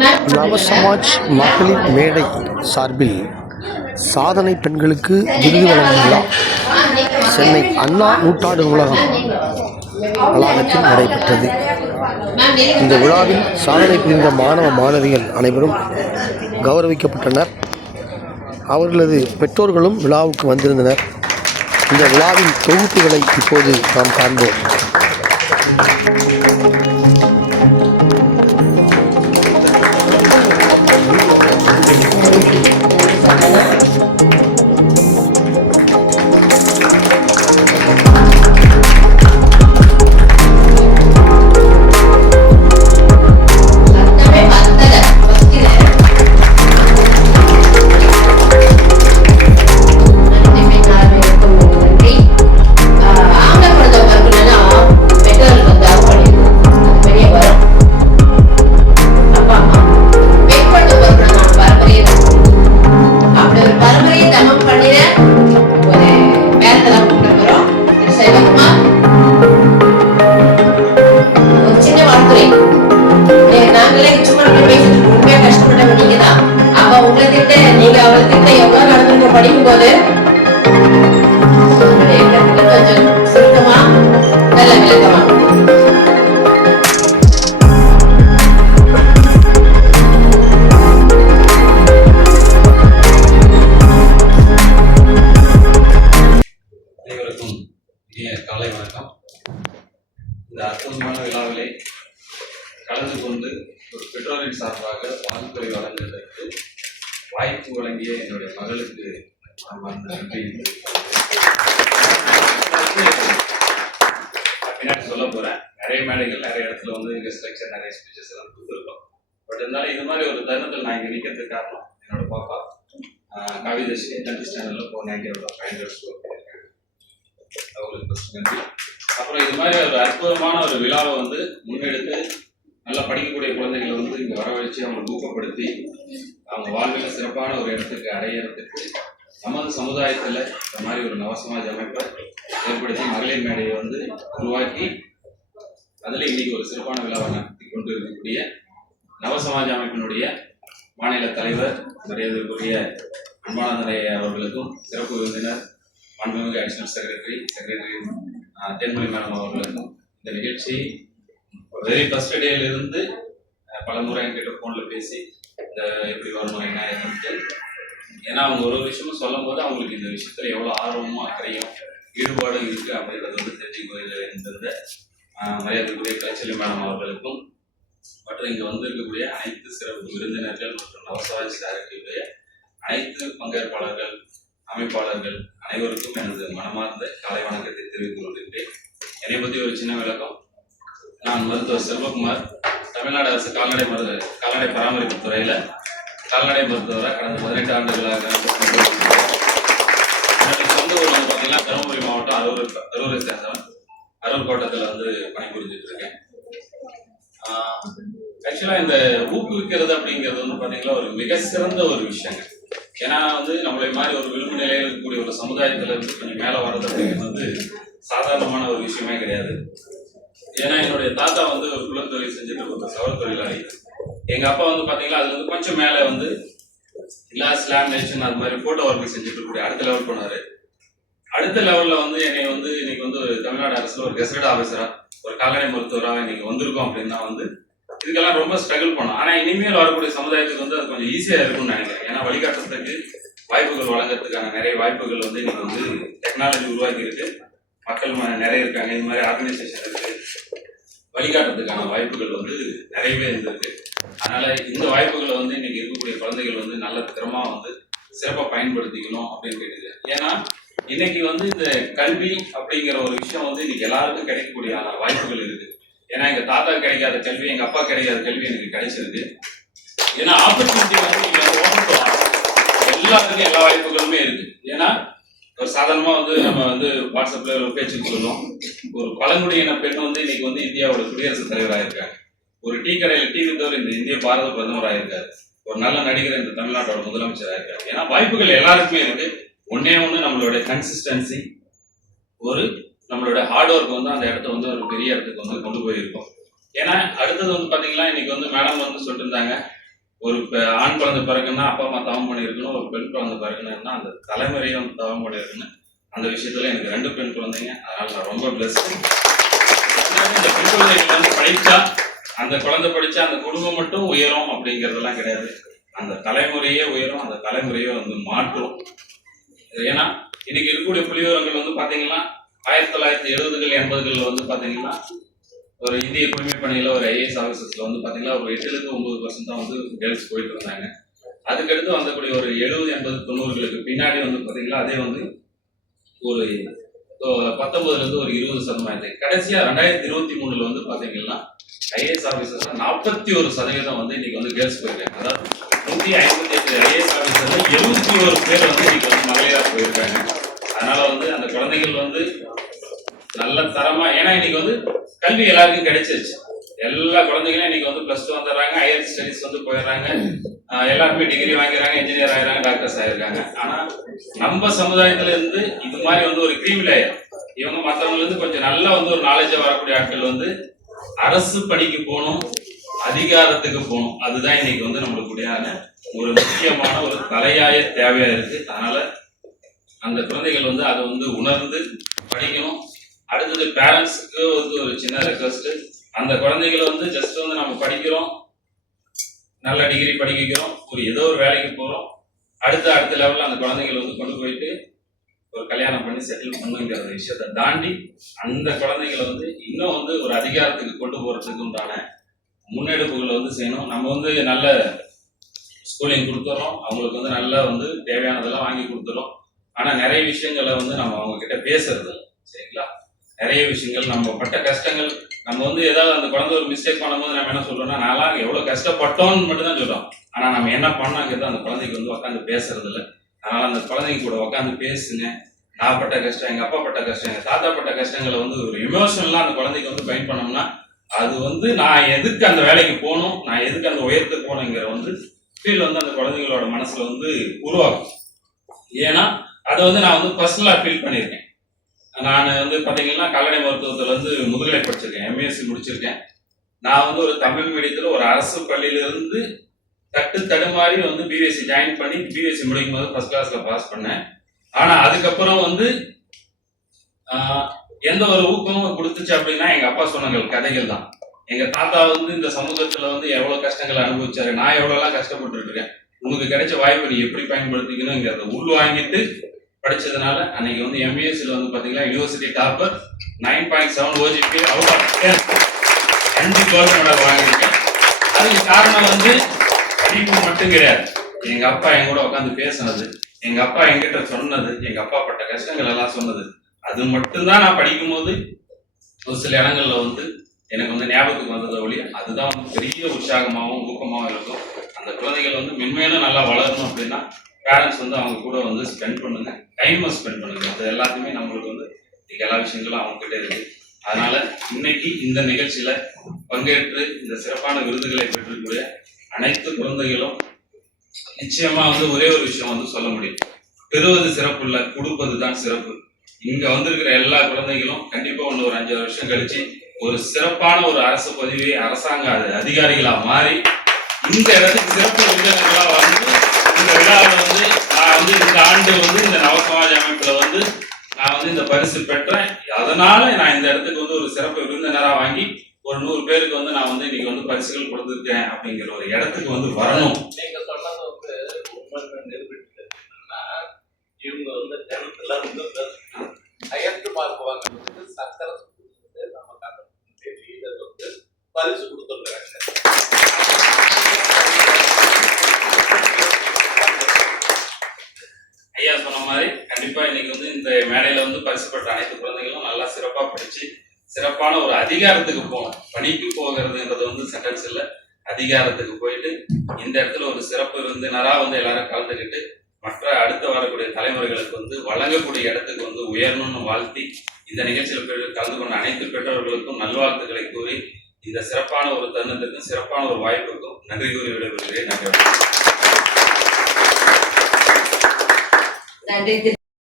நவசமாஜ் மகளிர் மேடை சார்பில் சாதனை பெண்களுக்கு விருது வழங்கும் விழா சென்னை அண்ணா நூற்றாண்டு நூலகம் வளாகத்தில் நடைபெற்றது. இந்த விழாவில் சாதனை புரிந்த மாணவ மாணவிகள் அனைவரும் கௌரவிக்கப்பட்டனர். அவர்களது பெற்றோர்களும் விழாவுக்கு வந்திருந்தனர். இந்த விழாவின் தொகுப்புகளை இப்போது நாம் காண்போம். படிக்கும்போது கொஞ்சம் சுருக்கமா நல்ல விளக்கமா அனைவருக்கும் இனிய காலை வணக்கம். இந்த அற்புதமான விழாவிலே கலந்து கொண்டு ஒரு பெற்றோரின் சார்பாக வாழ்த்துறை வழங்குவதற்கு வாய்ப்பு வழங்கிய என்னுடைய மகளுக்கு பின்னாடி சொல்ல போறேன். நிறைய மேடைகள் நிறைய இடத்துல வந்து கெஸ்ட் லெக்சர் நிறைய ஸ்பீச்சஸ் எல்லாம் கொடுத்துருக்கோம். பட் இருந்தாலும் இது மாதிரி ஒரு தருணத்தில் நான் இங்கே நிற்கிறதுக்கு காரணம் என்னோட பாப்பா கவிதஸ்ரீ 10th ஸ்டாண்டர்ட்ல 490 ஸ்கோர் பண்ணியிருக்காங்க. அவங்களுக்கு ஃபர்ஸ்ட் நன்றி. அப்புறம் இது மாதிரி ஒரு அற்புதமான ஒரு விழாவை வந்து முன்னெடுத்து நல்லா படிக்கக்கூடிய குழந்தைகளை வந்து இங்கே வரவழைச்சு அவங்களை ஊக்கப்படுத்தி அவங்க வாழ்வில் சிறப்பான ஒரு இடத்துக்கு அடையிறதுக்கு நமது சமுதாயத்தில் இந்த மாதிரி ஒரு நவசமாஜ் அமைப்பை ஏற்படுத்தி மகளிர் மேடையை வந்து உருவாக்கி அதில் இன்னைக்கு ஒரு சிறப்பான விழாவை நடத்தி கொண்டு இருக்கக்கூடிய நவசமாஜ் அமைப்பினுடைய மாநில தலைவர் மரியாதைக்குரிய அன்பானந்தனை அவர்களுக்கும் சிறப்பு விருந்தினர் மாண்புமிகு அடிஷனல் செக்ரட்டரி தேன்மொழி மேடம் அவர்களுக்கும் இந்த நிகழ்ச்சி வெரி ஃபர்ஸ்ட் டேலிருந்து பல முறை என்கிட்ட ஃபோனில் பேசி இந்த எப்படி வரணும் என்ன ஏன்னு, ஏன்னா அவங்க ஒரு விஷயமும் சொல்லும் போது அவங்களுக்கு இந்த விஷயத்துல எவ்வளோ ஆர்வமும் அக்கறையும் ஈடுபாடும் இருக்கு அப்படின்றது வந்து தெரிஞ்சுக்கிற மரியாதைக்குரிய கலைச்செல்வி மேடம் அவர்களுக்கும் மற்றும் இங்கே வந்திருக்கக்கூடிய அனைத்து சிறப்பு விருந்தினர்கள் மற்றும் நவசமாஜ் சாரங்களுடைய அனைத்து பங்கேற்பாளர்கள் அமைப்பாளர்கள் அனைவருக்கும் எனது மனமார்ந்த காலை வணக்கத்தை தெரிவித்துக் கொண்டிருக்கிறேன். என்னை பற்றி ஒரு சின்ன விளக்கம். நான் மருத்துவர் செல்வகுமார், தமிழ்நாடு அரசு கால்நடை பராமரிப்பு துறையில் கால்நடை மருத்துவராக கடந்த 18 ஆண்டுகளாக எனக்கு சொந்த ஊர் வந்து பார்த்தீங்கன்னா தருமபுரி மாவட்டம் அரூரை சேர்ந்தவன். அரூர் கோட்டத்தில் வந்து பணிபுரிஞ்சுட்டு இருக்கேன். ஆக்சுவலாக இந்த ஊக்குவிக்கிறது அப்படிங்கிறது வந்து பார்த்தீங்கன்னா ஒரு மிக சிறந்த ஒரு விஷயங்க. ஏன்னா வந்து நம்மளை மாதிரி ஒரு விளிம்பு நிலையில் இருக்கக்கூடிய ஒரு சமுதாயத்தில் இருந்து கொஞ்சம் மேலே வர்றது அப்படிங்கிறது வந்து சாதாரணமான ஒரு விஷயமே கிடையாது. ஏன்னா என்னுடைய தாத்தா வந்து ஒரு குலத்தொழில் செஞ்சுட்டு ஒரு சவர தொழிலாளி. எங்க அப்பா வந்து பாத்தீங்கன்னா அதுல வந்து கொஞ்சம் மேல வந்து கிளாஸ் லேமினேஷன் அது மாதிரி போட்டோ ஒர்க் செஞ்சுட்டு இருக்கக்கூடிய அடுத்த லெவல் போனாரு. அடுத்த லெவல்ல வந்து என்னை வந்து இன்னைக்கு வந்து ஒரு தமிழ்நாடு அரசுல ஒரு கெசட் ஆஃபீஸரா ஒரு கால்நடை மருத்துவராக இன்னைக்கு வந்திருக்கோம் அப்படின்னா வந்து இதுக்கெல்லாம் ரொம்ப ஸ்ட்ரகிள் பண்ணோம். ஆனா இனிமேல் வரக்கூடிய சமுதாயத்துக்கு வந்து அது கொஞ்சம் ஈஸியா இருக்கும்னு நினைக்கிறேன். ஏன்னா வழிகாட்டுறதுக்கு வாய்ப்புகள் வழங்குறதுக்கான நிறைய வாய்ப்புகள் வந்து இன்னைக்கு வந்து டெக்னாலஜி உருவாக்கி இருக்கு. மக்கள் நிறைய இருக்காங்க. இது மாதிரி ஆர்கனைசேஷன் இருக்கு. வழிகாட்டுறதுக்கான வாய்ப்புகள் வந்து நிறையவே இருந்திருக்கு. அதனால இந்த வாய்ப்புகளை வந்து இன்னைக்கு இருக்கக்கூடிய குழந்தைகள் வந்து நல்ல திறமா வந்து சிறப்பாக பயன்படுத்திக்கணும் அப்படின்னு கேட்டுக்கிறேன். ஏன்னா இன்னைக்கு வந்து இந்த கல்வி அப்படிங்கிற ஒரு விஷயம் வந்து இன்னைக்கு எல்லாருக்கும் கிடைக்கக்கூடிய வாய்ப்புகள் இருக்கு. ஏன்னா எங்க தாத்தா கிடைக்காத கல்வி, எங்க அப்பா கிடைக்காத கல்வி எனக்கு கிடைச்சிருக்கு. ஏன்னா ஆப்பர்ச்சுனிட்டி வந்து எல்லாத்துக்கும் எல்லா வாய்ப்புகளுமே இருக்கு. ஏன்னா ஒரு சாதாரணமா வந்து நம்ம வந்து வாட்ஸ்அப்ல ஒரு பேச்சுக்கு சொல்லுவோம். ஒரு பழங்குடியின பெண் வந்து இன்னைக்கு வந்து இந்தியாவோட குடியரசுத் தலைவராக இருக்காங்க. ஒரு டீ கடையில டீ வித்தவர் இந்த இந்திய பாரத பிரதமராக இருக்காரு. ஒரு நல்ல நடிகர் இந்த தமிழ்நாட்டோட முதலமைச்சராக இருக்காரு. ஏன்னா வாய்ப்புகள் எல்லாருக்குமே இருக்கு. ஒன்னே ஒன்று நம்மளுடைய கன்சிஸ்டன்சி, ஒரு நம்மளோட ஹார்ட் ஒர்க் வந்து அந்த இடத்த வந்து ஒரு பெரிய இடத்துக்கு வந்து கொண்டு போயிருக்கோம். ஏன்னா அடுத்தது வந்து பாத்தீங்கன்னா இன்னைக்கு வந்து மேடம் வந்து சொல்லிட்டு இருந்தாங்க, ஒரு ஆண் குழந்தை பிறகுன்னா அப்பா அம்மா தவம் பண்ணியிருக்கணும், ஒரு பெண் குழந்தை பிறகுன்னா அந்த தலைமுறையும் தவம் பண்ணியிருக்கணும். அந்த விஷயத்துல எனக்கு 2 பெண் குழந்தைங்க, அதனால நான் ரொம்ப பிளஸ்ட். இந்த பெண் குழந்தைகள் வந்து படிச்சா அந்த குழந்தை படிச்சா அந்த குடும்பம் மட்டும் உயரும் அப்படிங்கிறதெல்லாம் கிடையாது. அந்த தலைமுறையே உயரும், அந்த தலைமுறையே வந்து மாற்றும். ஏன்னா இன்னைக்கு இருக்கக்கூடிய புள்ளிவிவரங்கள் வந்து பாத்தீங்கன்னா 1970கள் 80கள் வந்து பாத்தீங்கன்னா ஒரு இந்திய குடிமைப் பணியில ஒரு ஐஏஎஸ் ஆஃபீஸர்ஸ்ல வந்து பாத்தீங்கன்னா ஒரு 8-9% தான் வந்து கேர்ள்ஸ் போயிட்டு இருந்தாங்க. அதுக்கடுத்து வந்தக்கூடிய ஒரு 70, 80, 90களுக்கு பின்னாடி வந்து பாத்தீங்கன்னா அதே வந்து ஒரு 19ல ஒரு 20% கடைசியா 2023ல வந்து பாத்தீங்கன்னா ஐஏஎஸ் ஆஃபீஸர்ஸ் 41% வந்து இன்னைக்கு வந்து கேர்ள்ஸ் போயிருக்காங்க. அதாவது 158 ஐஏஎஸ் ஆஃபீஸர்ல 71 பேர் வந்து இன்னைக்கு வந்து மகளிரா போயிருக்காங்க. அதனால வந்து அந்த குழந்தைகள் வந்து நல்ல தரமா, ஏன்னா இன்னைக்கு வந்து கல்வி எல்லாருக்கும் கிடைச்சிருச்சு. எல்லா குழந்தைகளும் இன்னைக்கு வந்து +2 வந்துடுறாங்க, ஹையர் ஸ்டடிஸ் வந்து போயிடுறாங்க, எல்லாருமே டிகிரி வாங்கிறாங்க, இன்ஜினியர் ஆகிறாங்க, டாக்டர்ஸ் ஆயிருக்காங்க. ஆனா நம்ம சமுதாயத்துல இருந்து இது மாதிரி வந்து ஒரு கிரீமி லேயர், இவங்க மற்றவங்க இருந்து கொஞ்சம் நல்லா வந்து ஒரு நாலேஜா வரக்கூடிய ஆட்கள் வந்து அரசு பணிக்கு போகணும், அதிகாரத்துக்கு போகணும். அதுதான் இன்னைக்கு வந்து நம்மளுக்குடியான ஒரு முக்கியமான ஒரு தலையாய தேவையா இருக்கு. அதனால அந்த குழந்தைகள் வந்து அதை வந்து உணர்ந்து படிக்கணும். அடுத்தது பேரண்ட்ஸுக்கு வந்து ஒரு சின்ன ரெக்வஸ்ட், அந்த குழந்தைகளை வந்து ஜஸ்ட் வந்து நம்ம படிக்கிறோம், நல்ல டிகிரி படிக்க வைக்கிறோம், ஏதோ ஒரு வேலைக்கு போறோம், அடுத்த லெவலில் அந்த குழந்தைகளை வந்து கொண்டு போயிட்டு ஒரு கல்யாணம் பண்ணி செட்டில் பண்ணுங்கிற விஷயத்தை தாண்டி அந்த குழந்தைகளை வந்து இன்னும் வந்து ஒரு அதிகாரத்துக்கு கொண்டு போறதுக்கு உண்டான முன்னெடுப்புகளை வந்து செய்யணும். நம்ம வந்து நல்ல ஸ்கூலிங் கொடுத்துறோம், அவங்களுக்கு வந்து நல்லா வந்து தேவையானதெல்லாம் வாங்கி கொடுத்துறோம். ஆனா நிறைய விஷயங்களை வந்து நம்ம அவங்க கிட்ட பேசுறது சரிங்களா, நிறைய விஷயங்கள் நம்ம பட்ட கஷ்டங்கள், நம்ம வந்து ஏதாவது அந்த குழந்தை ஒரு மிஸ்டேக் பண்ணும்போது நம்ம என்ன சொல்றோம்னா, நான்லாம் எவ்வளவு கஷ்டப்பட்டோம்னு மட்டும் தான் சொல்றோம். ஆனா நம்ம என்ன பண்ணாங்கிறது அந்த குழந்தைக்கு வந்து உட்காந்து பேசுறது இல்லை. அதனால அந்த குழந்தைங்க கூட உட்காந்து பேசுங்க. நான் பட்ட கஷ்டம், எங்க அப்பா பட்ட கஷ்டம், எங்க தாத்தா பட்ட கஷ்டங்களை வந்து ஒரு எமோஷனலா அந்த குழந்தைக்கு வந்து பயன் பண்ணோம்னா, அது வந்து நான் எதுக்கு அந்த வேலைக்கு போகணும், நான் எதுக்கு அந்த உயரத்துக்கு போகணுங்கிற வந்து ஃபீல் வந்து அந்த குழந்தைங்களோட மனசுல வந்து உருவாகும். ஏன்னா அதை வந்து நான் வந்து பர்சனலா ஃபீல் பண்ணியிருக்கேன். நான் வந்து பாத்தீங்கன்னா கால்நடை மருத்துவத்துல வந்து முதுகலை படிச்சிருக்கேன், எம்எஸ்சி முடிச்சிருக்கேன். நான் வந்து ஒரு தமிழ் மீடியத்துல ஒரு அரசு பள்ளியில இருந்து தடுமாறி வந்து பிஎஸ்சி ஜாயின் பண்ணி பிஎஸ்சி முடிக்கும் போது ஃபர்ஸ்ட் கிளாஸ்ல பாஸ் பண்ணேன். ஆனா அதுக்கப்புறம் வந்து எந்த ஒரு ஊக்கமும் கொடுத்துச்சு அப்படின்னா எங்க அப்பா சொன்ன கதைகள் தான். எங்க தாத்தா வந்து இந்த சமூகத்துல வந்து எவ்வளவு கஷ்டங்களை அனுபவிச்சாரு, நான் எவ்வளவு கஷ்டப்பட்டு இருக்கேன், உனக்கு கிடைச்ச வாய்ப்பை நீ எப்படி பயன்படுத்திக்கணுங்கிறத உள் வாங்கிட்டு படிச்சதுனால அன்னைக்கு வந்து எம்பிஎஸ்சில வந்து பாத்தீங்கன்னா university topper 9.7 OGP out of 10 5 gold medal வாங்கியிருக்கேன். அதுக்கு காரணம் வந்து படிப்பு மட்டும் கிடையாது, எங்க அப்பா என் கூட உட்காந்து பேசினது, எங்க அப்பா என்கிட்ட சொன்னது, எங்க அப்பா பட்ட கஷ்டங்கள் எல்லாம் சொன்னது, அது மட்டும்தான் நான் படிக்கும் போது ஒரு சில இடங்கள்ல வந்து எனக்கு வந்து ஞாபகத்துக்கு வந்ததை ஒழிய அதுதான் வந்து பெரிய உற்சாகமாகவும் ஊக்கமாகவும் இருக்கும். அந்த குழந்தைகள் வந்து மென்மேலும் நல்லா வளரணும் அப்படின்னா பேரண்ட்ஸ் வந்து அவங்க கூட வந்து ஸ்பெண்ட் பண்ணுங்க, டைமை ஸ்பெண்ட் பண்ணுங்க. அது எல்லாத்தையுமே நம்மளுக்கு வந்து எல்லா விஷயங்களும் அவங்க கிட்ட இருக்கு. அதனால இன்னைக்கு இந்த நிகழ்ச்சியில பங்கேற்று இந்த சிறப்பான விருதுகளை பெற்றக்கூடிய அனைத்து குழந்தைகளும் நிச்சயமா வந்து ஒரே ஒரு விஷயம் வந்து சொல்ல முடியும், பெறுவது சிறப்பு இல்ல, கொடுப்பது தான் சிறப்பு. இங்க வந்திருக்கிற எல்லா குழந்தைகளும் கண்டிப்பா ஒன்று ஒரு 5 வருஷம் கழிச்சு ஒரு சிறப்பான ஒரு அரசு பதவி அரசாங்க அதிகாரிகளா மாறி இந்த இடத்துக்கு சிறப்பு விருந்தினர்களா வந்து இந்த விழாவில் வந்து நான் வந்து இந்த ஆண்டு வந்து இந்த நவசமாஜ் அமைப்புல வந்து நான் வந்து இந்த பரிசு பெற்றேன். அதனால நான் இந்த இடத்துக்கு வந்து ஒரு சிறப்பு விருந்தினரா வாங்கி ஒரு 100 பேருக்கு வந்து நான் வந்து இன்னைக்கு வந்து பரிசுகள் கொடுத்துருக்கேன் அப்படிங்கிற ஒரு இடத்துக்கு வந்து வரணும். நீங்க சொன்னது வந்து உண்மை நிரூபித்து இவங்க வந்து ஜனத்துல வந்து அயர்த்து பார்க்குவாங்க, சக்கரை நமக்காக வந்து பரிசு கொடுத்துருக்காங்க. ஐயா சொன்ன மாதிரி கண்டிப்பா இன்னைக்கு வந்து இந்த மேடையில வந்து பரிசு பெற்ற அனைத்து குழந்தைகளும் நல்லா சிறப்பா படிச்சு சிறப்பான ஒரு அதிகாரத்துக்கு போகணும். பணிக்கு போகிறதுன்றது வந்து சென்டென்ஸ் இல்லை, அதிகாரத்துக்கு போயிட்டு இந்த இடத்துல ஒரு சிறப்பு விருந்தினரா வந்து எல்லாரும் கலந்துக்கிட்டு மற்ற அடுத்து வரக்கூடிய தலைமுறைகளுக்கு வந்து வழங்கக்கூடிய இடத்துக்கு வந்து உயரணும்னு வாழ்த்தி இந்த நிகழ்ச்சியில் கலந்து கொண்ட அனைத்து பெற்றோர்களுக்கும் நல்வாழ்த்துக்களை கூறி இந்த சிறப்பான ஒரு தருணத்திற்கும் சிறப்பான ஒரு வாய்ப்புக்கும் நன்றி கூறி விடைபெறுகிறேன். நன்றி.